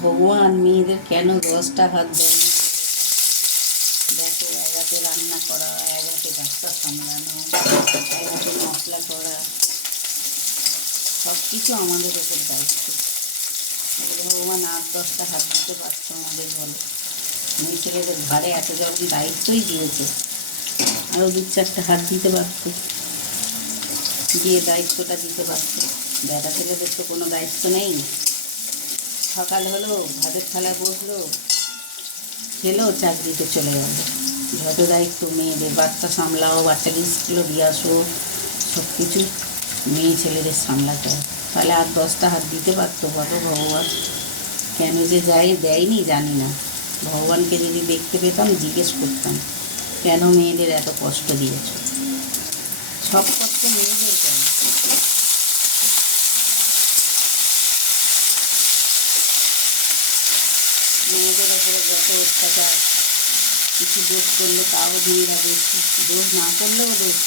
ভগবান মেয়েদের কেন 10টা হাত দেয়নি? দেখো, এক হাতে রান্না করা, এক হাতে বাচ্চা সামলানো, এক হাতে মশলা করা, সব কিছু আমাদের ওপর দায়িত্ব। ভগবান 8-10টা হাত দিতে পারতো আমাদের, বলো? মেয়ে ছেলেদের ঘাড়ে এত যখন দায়িত্বই দিয়েছে, আরও 2-4টা হাত দিতে পারতো, দিয়ে দায়িত্বটা দিতে পারতো। বেটা ছেলেদের তো কোনো দায়িত্ব নেই। সকাল হলো, ভাতের থালা বসলো, খেলো, চাকরিতে চলে গেল। যত দায়িত্ব মেয়েদের, বাচ্চা সামলাও, বাচ্চাকে স্কুলে দিয়ে আসো, সব কিছু মেয়ে ছেলেদের সামলাতে হয়। তাহলে আর 10টা হাত দিতে পারতো, বলো? ভগবান কেন যে দেয়নি জানি না। ভগবানকে যদি দেখতে পেতাম, জিজ্ঞেস করতাম, কেন মেয়েদের এত কষ্ট দিয়েছ? সব কষ্ট মেয়েদের কেন? মেয়েদের ওপরে যত অত্যাচার, কিছু দোষ করলে তাও মেয়েরা বেশি, দোষ না করলেও দোষ।